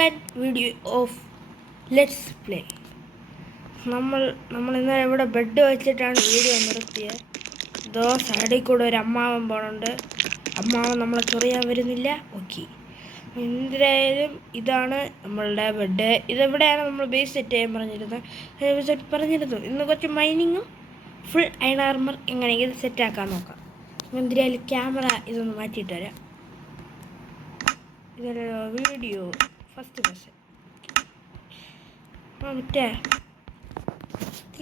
second video of Let's Play. നമ്മൾ ഇന്നലെ ഇവിടെ ബെഡ് വെച്ചിട്ടാണ് വീഡിയോ നിർത്തിയത്. ഇതോ സൈഡിൽ കൂടെ ഒരു അമ്മാവൻ പോണുണ്ട്. അമ്മാവൻ നമ്മളെ ചൊറിയാൻ വരുന്നില്ല. ഓക്കെ, എന്തായാലും ഇതാണ് നമ്മളുടെ ബെഡ്. ഇതെവിടെയാണ് നമ്മൾ ബേസ് സെറ്റ് ചെയ്യാൻ പറഞ്ഞിരുന്നു. ഇന്ന് കുറച്ച് മൈനിങ്ങും ഫുൾ അയൺ ആർമർ എങ്ങനെയെങ്കിലും സെറ്റാക്കാൻ നോക്കാം. എന്തായാലും ക്യാമറ ഇതൊന്ന് മാറ്റിയിട്ട് വരാം. ഇതൊരു വീഡിയോ ഫസ്റ്റ് പേഴ്സൺ. മറ്റേ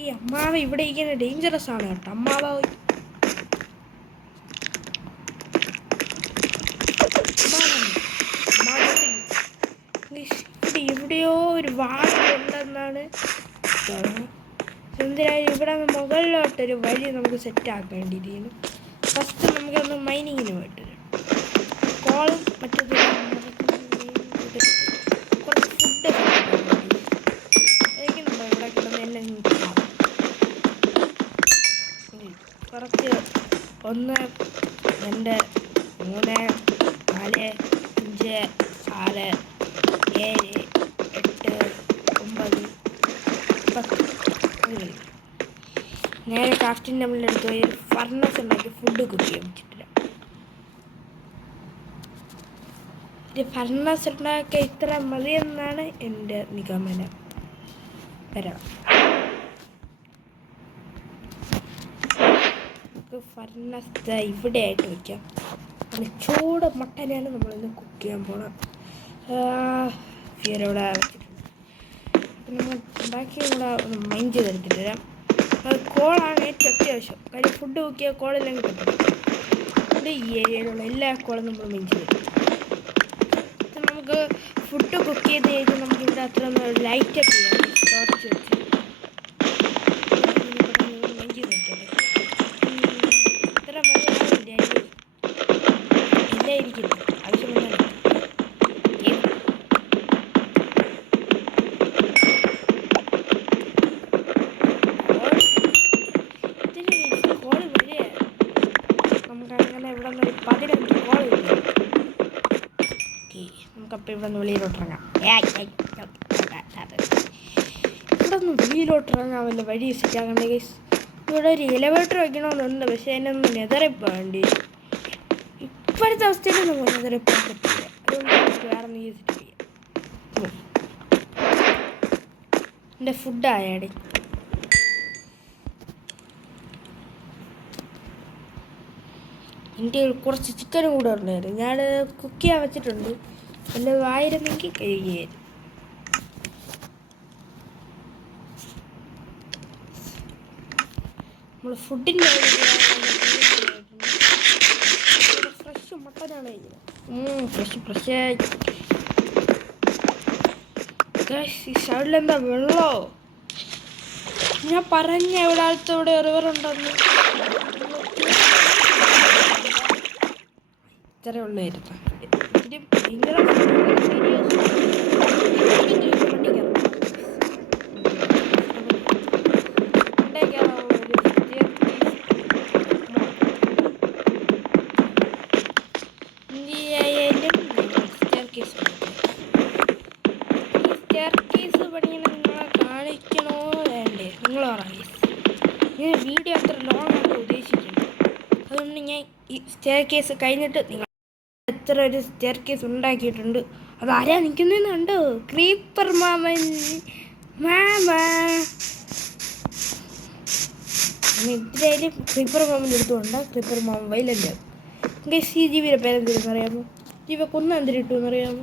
ഈ അമ്മാവ ഇവിടെ ഇരിക്കുന്ന ഡേഞ്ചറസ് ആണ് കേട്ടോ. അമ്മാവ എവിടെയോ ഒരു വാഴയുണ്ടെന്നാണ്. എന്തായാലും ഇവിടെ മുകളിലോട്ടൊരു വഴി നമുക്ക് സെറ്റ് ആക്കേണ്ടിയിരിക്കുന്നു. ഫസ്റ്റ് നമുക്കൊന്ന് മൈനിങ്ങിന് പോയിട്ട് കോളും മറ്റേത് കുറച്ച് ഫുഡ് ഇവിടെ കിടന്ന് എല്ലാം കുറച്ച് 1 2 3 4 5 6 7 8 9 10 നേരെ ക്രാഫ്റ്റിംഗ് ടേബിളിൻ്റെ അടുത്ത് പോയി ഒരു ഫർണസ് ഉണ്ടാക്കി ഫുഡ് കുക്ക് ചെയ്യാൻ പറ്റിട്ടില്ല. ഒരു ഫർണസ് ഉണ്ടാക്കിയ ഇത്ര മതിയെന്നാണ് എൻ്റെ നിഗമനം. വരാം, നമുക്ക് ഫർണസ് ഇവിടെ ആയിട്ട് വയ്ക്കാം. നല്ല ചൂട് മട്ടനാണ് നമ്മളിന്ന് കുക്ക് ചെയ്യാൻ പോകണം. ഫിയറോടെ വെച്ചിട്ടുണ്ട്. അപ്പം നമ്മൾ ബാക്കി കൂടെ ഒന്ന് മൈൻഡ് ചെയ്തെടുത്തിട്ട് വരാം. കോളാണ് ഏറ്റവും അത്യാവശ്യം. കാര്യം ഫുഡ് കുക്ക് ചെയ്യാൻ കോളില്ലെങ്കിൽ പറ്റും. ഫുഡ് ഈ ഏരിയയിലുള്ള എല്ലാ കോളും നമ്മൾ മൈൻഡ് ചെയ്തിട്ട് നമുക്ക് ഫുഡ് കുക്ക് ചെയ്ത് കഴിഞ്ഞാൽ നമുക്ക് ഇവിടെ അത്ര ലൈറ്റൊക്കെ ചെയ്യാം. ടോർച്ച് വെച്ച് മൈൻഡ് ചെയ്ത് വെക്കട്ടെ. ഇത്ര മതിയാവില്ല, എല്ലാം ഇരിക്കില്ല. ആവശ്യമില്ല. നമുക്കപ്പോൾ ഇവിടെ നിന്ന് വെളിയിലോട്ടിറങ്ങാം. ഇവിടെ നിന്ന് വെളിയിലോട്ടിറങ്ങാൻ വല്ല വഴി സെറ്റാക്കണ്ടേ ഗൈസ്. ഇവിടെ ഒരു എലവേറ്റർ വയ്ക്കണമെന്നുണ്ട്, പക്ഷേ അതിനൊന്നും നെതറിപ്പോണ്ടി. ഇപ്പോഴത്തെ അവസ്ഥയിൽ നമുക്ക് നെതറിപ്പോകാൻ പറ്റില്ല. അതുകൊണ്ട് നമുക്ക് വേറെ നീ സെറ്റ് ചെയ്യാം. എൻ്റെ ഫുഡായാടി എൻ്റെ കുറച്ച് ചിക്കനും കൂടെ ഉണ്ടായിരുന്നു. ഞാൻ കുക്ക് ചെയ്യാൻ വെച്ചിട്ടുണ്ട്. വല്ലതും ആയിരുന്നെങ്കിൽ കഴിയുകയായിരുന്നു. നമ്മൾ ഫുഡിൻ്റെ ഫ്രഷ് മട്ടനാണ് കഴിക്കുന്നത്. ഈ സൈഡിലെന്താ വെള്ളമോ? ഞാൻ പറഞ്ഞ ഇവിടെ അടുത്തവിടെ റിവറുണ്ടെന്ന്. ഇത്രേ ഉള്ളായിരുന്നു. കാണിക്കണോ വേണ്ടേ? നിങ്ങൾ പറയും. ഞാൻ വീഡിയോ അത്ര ലോങ് ആയിട്ട് ഉദ്ദേശിക്കുന്നു. അതുകൊണ്ട് ഞാൻ ഈ സ്റ്റെയർ കേസ് കഴിഞ്ഞിട്ട് നിങ്ങൾ എത്ര ഒരു സ്റ്റെയർ കേസ് ഉണ്ടാക്കിയിട്ടുണ്ട്. അത് ആരാ നിൽക്കുന്നതെന്നുണ്ടോ? ക്രീപ്പർ മാമൻ. എന്തായാലും ക്രീപ്പർ മാമൻ എടുത്തുകൊണ്ട് ക്രീപ്പർ മാമൻ വൈലൻ്റ്. ഗൈസ്, ഈ ജീവിയുടെ പേരെന്തിരുന്ന് അറിയാമോ? ജീവി കൊന്ന എന്തിരിട്ടു എന്നറിയാമോ?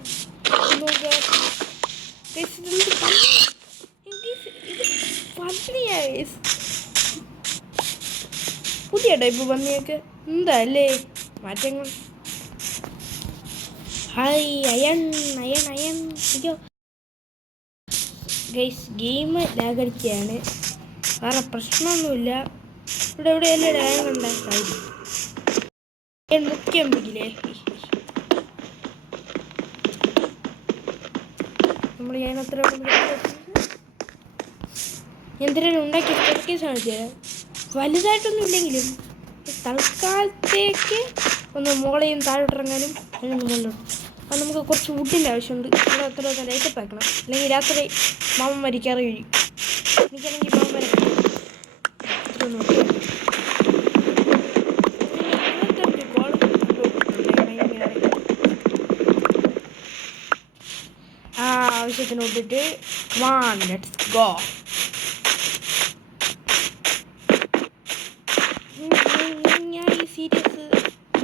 പുതിയ ടൈപ്പ് പന്നിയൊക്കെ എന്താ അല്ലേ മാറ്റങ്ങൾ. Hi iron. അയ്യോ ഗൈസ്, ഗെയിം ലാഗടിക്കുകയാണ്. വേറെ പ്രശ്നമൊന്നുമില്ല. ഇവിടെ എവിടെയല്ലേ ലാഗ് ഉണ്ടായി മുഖ്യം പിടിക്കില്ലേ? നമ്മൾ ഞാനത്ര എന്തിനും ഉണ്ടാക്കി സ്റ്റെയർകേസ് കാണിച്ചുതരാം. വലുതായിട്ടൊന്നും ഇല്ലെങ്കിലും തൽക്കാലത്തേക്ക് ഒന്ന് മുകളെയും താഴോട്ടിറങ്ങാനും അതിന് മുകളിലോട്ട് അത് നമുക്ക് കുറച്ച് വുഡിൻ്റെ ആവശ്യമുണ്ട്. ഇവിടെ അത്ര ലൈറ്റപ്പ് ആക്കണം, അല്ലെങ്കിൽ രാത്രി മാമൻ മരിക്കാറ് കഴിയും. എനിക്കാണെങ്കിൽ മാമൻ മരിക്കും. ഇത്ര നോക്കി ആവശ്യത്തിന് വിട്ടിട്ട് ലെറ്റ്സ് ഗോ. ഞാൻ ഈ സീരീസ്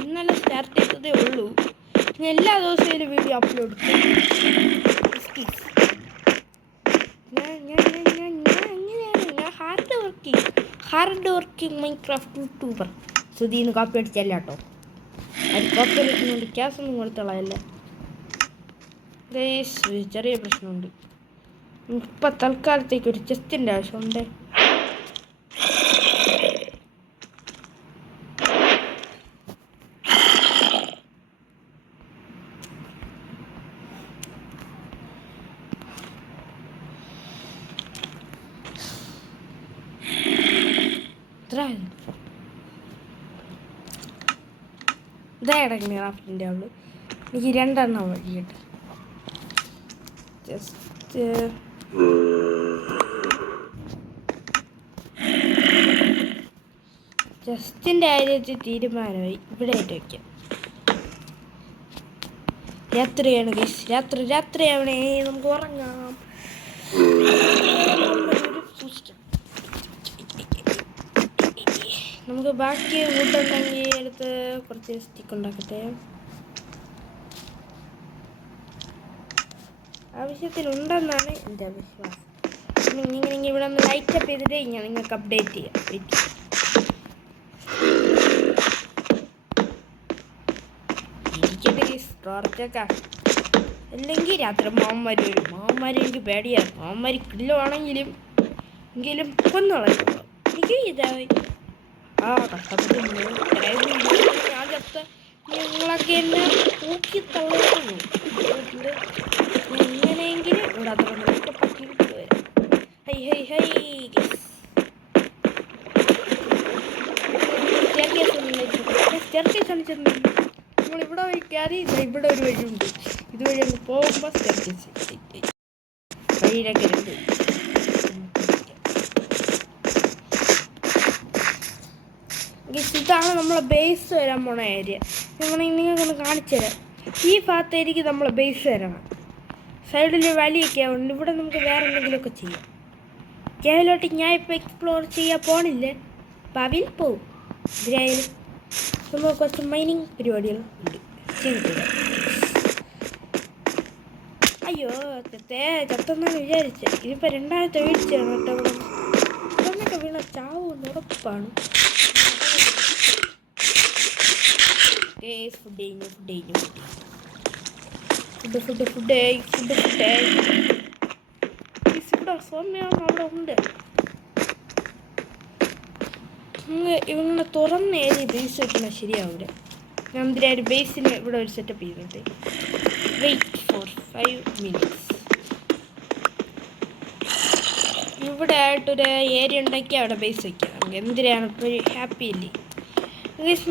ഇന്നലെ സ്റ്റാർട്ട് ചെയ്തതേ ഉള്ളൂ. ഞാൻ എല്ലാ ദിവസവും വീഡിയോ അപ്ലോഡ് ചെയ്യും. ഞാൻ ഹാർഡ് വർക്കിംഗ് മൈൻക്രാഫ്റ്റ് യൂട്യൂബർ. സുധീന്ന് കോപ്പി അടിച്ചല്ല കേട്ടോ. അത് കോപ്പി അടിക്കുന്നുണ്ട്, ക്യാഷ് ഒന്നും കൊടുത്തോളാമല്ലേ. ചെറിയ പ്രശ്നമുണ്ട്. ഇപ്പം തൽക്കാലത്തേക്ക് ഒരു ചെസ്റ്റിൻ്റെ ആവശ്യമുണ്ട്. ഇതായിടങ്ങി ക്രാഫ്റ്റിൻ്റെ അവള് എനിക്ക് 2 എണ്ണം വഴിയിട്ട് ജസ്റ്റിൻ്റെ കാര്യത്തിൽ തീരുമാനമായി. ഇവിടെ ആയിട്ട് വയ്ക്കാം. രാത്രിയാണ് ഗൈസ്, രാത്രിയാവണേ, നമുക്ക് ഉറങ്ങാം. നമുക്ക് ബാക്കി വുഡുണ്ടെങ്കിൽ എടുത്ത് കുറച്ച് സ്റ്റിക്ക് ഉണ്ടാക്കട്ടെ. ആവശ്യത്തിനുണ്ടെന്നാണ് എൻ്റെ വിശ്വാസം. ഇങ്ങനെ ഇവിടെ ഒന്ന് ലൈറ്റപ്പ് ചെയ്തിട്ട് ഞാൻ നിങ്ങൾക്ക് അപ്ഡേറ്റ് ചെയ്യാം. ഇരിക്കട്ടെ ഗൈസ്, ടോർച്ചൊക്കെ. അല്ലെങ്കിൽ രാത്രി മാമന്മാർ വരും. മാമന്മാർ എനിക്ക് പേടിയാണ്. മാമന്മാർ കില്ലുവാണെങ്കിലും എങ്കിലും കൊന്നുകളയുള്ളൂ. എനിക്ക് ഇതായി കഷ്ടപ്പെട്ട് ഞാൻ ചത്ത നിങ്ങളൊക്കെ എന്നെ തൂക്കി തള്ളുന്നു. എങ്ങനെയെങ്കിലും ഇവിടെ അത്ര പറ്റിയിട്ട് വരാം. സ്റ്റെയർകേസ് കാണിച്ചിട്ടുണ്ടെങ്കിൽ നമ്മളിവിടെ വഴി കയറി ഇവിടെ ഒരു വഴിയുണ്ട്. ഇതുവഴി ഒന്ന് പോകുമ്പോൾ സ്റ്റെയർകേസ് വഴിയിലൊക്കെ ഉണ്ട്. ഇതാണ് നമ്മളെ ബേസ് വരാൻ പോണ ഏരിയ. നിങ്ങൾക്കൊന്ന് കാണിച്ചു തരാം. ഈ ഭാഗത്തായിരിക്കും നമ്മളെ ബേസ് വരണം. സൈഡിൽ വലിയൊക്കെ ഉണ്ട്. ഇവിടെ നമുക്ക് വേറെ എന്തെങ്കിലുമൊക്കെ ചെയ്യാം. കേവിലോട്ട് ഞാൻ ഇപ്പോൾ എക്സ്പ്ലോർ ചെയ്യാൻ പോണില്ലേ, ഭാവിയിൽ പോവും. ഇതിലായാലും നമുക്ക് കുറച്ച് മൈനിങ് പരിപാടികൾ ഉണ്ട്. അയ്യോ ചത്തെന്നാണ് വിചാരിച്ചത്. ഇതിപ്പോൾ 2ാമത്തെ വീഴ്ചയാണ് കേട്ടോ. ഇവിടെ വീണ ചാവെന്ന് ഉറപ്പാണ്. ഫുഡ് ഇവിടെ സോമ്യാണ് അവിടെ ഉണ്ട്. ഇവങ്ങനെ തുറന്ന ഏരിയ ബേസ് വയ്ക്കുന്നത് ശരിയാവില്ല. ഞാൻ എന്തിനായാലും ബേസിന് ഇവിടെ ഒരു സെറ്റപ്പ് ചെയ്യുന്നുണ്ട്. Wait for 5 minutes. ഇവിടെ ആയിട്ടൊരു ഏരിയ ഉണ്ടാക്കി അവിടെ ബേസ് വയ്ക്കാം. നമുക്ക് എന്തിനാണ് ഇപ്പോൾ ഒരു ഹാപ്പി ഇല്ലേ.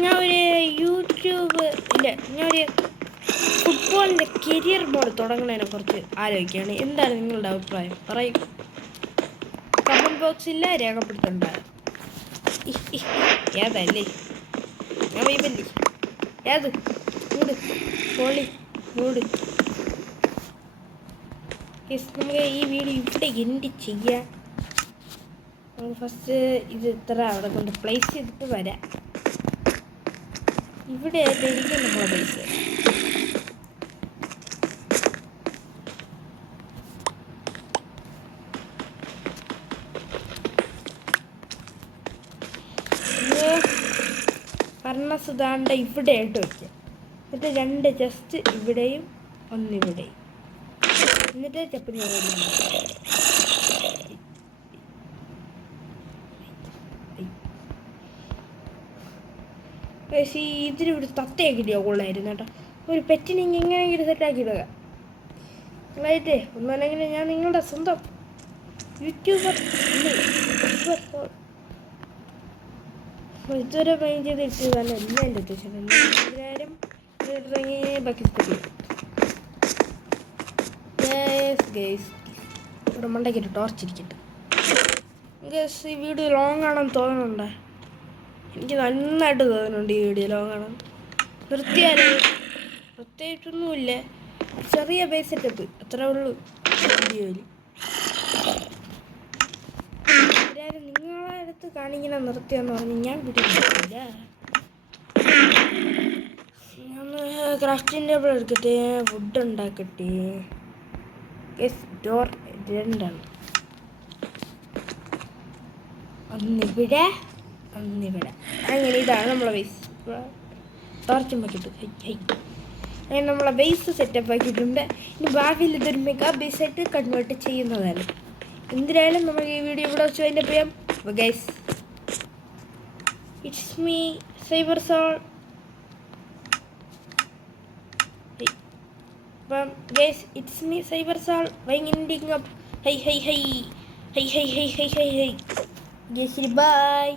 ഞാൻ ഒരു യൂട്യൂബ് ഇല്ല, ഞാനൊരു ഫുട്ബോളിൻ്റെ കരിയർ മോഡ് തുടങ്ങുന്നതിനെ കുറിച്ച് ആലോചിക്കുകയാണ്. എന്താണ് നിങ്ങളുടെ അഭിപ്രായം? പറയും. കമൻറ്റ് ബോക്സിൽ രേഖപ്പെടുത്തുണ്ടാകും. ഏതല്ലേ ഞാൻ വൈബല്ലേ ഏത് മൂട് പൊളി മൂട്. നമുക്ക് ഈ വീഡിയോ ഇവിടെ എൻഡ് ചെയ്യാം. നമുക്ക് ഫസ്റ്റ് ഇത് ഇത്ര അവിടെ കൊണ്ട് പ്ലേസ് ചെയ്തിട്ട് വരാം. ഇവിടെ ആയിട്ടായിരിക്കും നമ്മളെ ബേസ്. പറഞ്ഞതാണ്ട ഇവിടെ ആയിട്ട് വയ്ക്കാം. എന്നിട്ട് 2 ജസ്റ്റ് ഇവിടെയും 1 ഇവിടെയും. എന്നിട്ട് ചപ്പി പക്ഷേ ഇതിലിവിടെ തത്തയാക്കിയില്ല കൊള്ളായിരുന്നു കേട്ടോ. ഒരു പെറ്റിനെ എങ്ങനെയെങ്കിലും സെറ്റാക്കിയിടുക. നിങ്ങളായിട്ടേ ഒന്നല്ലെങ്കിൽ ഞാൻ നിങ്ങളുടെ സ്വന്തം യൂട്യൂബർ ഇതുവരെ മൈൻഡ് ചെയ്തിട്ട് തന്നെ എല്ലാം എൻ്റെ ഉദ്ദേശം. 2000 ബാക്കി ഗൈസ് ഇവിടെ മണ്ടയ്ക്കിട്ട് ടോർച്ചിരിക്കട്ടെ. ഗൈസ് ഈ വീഡിയോ ലോങ് ആണെന്ന് തോന്നുന്നുണ്ടേ. എനിക്ക് നന്നായിട്ട് തോന്നുന്നുണ്ട് ഈ വീഡിയോ ലോങ് ആണെന്ന്. നിർത്തിയാലോ? പ്രത്യേകിച്ചൊന്നുമില്ല, ചെറിയ ബേസ് സെറ്റപ്പ് അത്രേ ഉള്ളൂ വീഡിയോയിൽ. നിങ്ങളെ അടുത്ത് കാണിങ്ങനെ നിർത്തിയെന്ന് പറഞ്ഞ് ഞാൻ പിടിക്കില്ല. ഞാൻ ക്രാഫ്റ്റിംഗ് ടേബിൾ എടുക്കട്ടെ, ഫുഡ് ഉണ്ടാക്കട്ടെ. ഡോർ രണ്ടാണ്, ഒന്നിവിടെ ഒന്നിവിടെ. അങ്ങനെ ഇതാണ് നമ്മളെ ബേസ്. ടോർച്ചും വെക്കിട്ട് അങ്ങനെ നമ്മളെ ബേസ് സെറ്റപ്പ് ആക്കിയിട്ടുണ്ട്. ഇനി ഭാവിയിൽ ഇതൊരു മെഗാ ബേസായിട്ട് കൺവേർട്ട് ചെയ്യുന്നതാണ്. എന്തിനായാലും നമുക്ക് ഈ വീഡിയോ ഇവിടെ വെച്ച് അതിൻ്റെ ചെയ്യാം. Guys it's me Cyber Soul. Guys it's me Cyber Soul winding up. Hi hi hi hi hi hi hi hi hi. Guys by.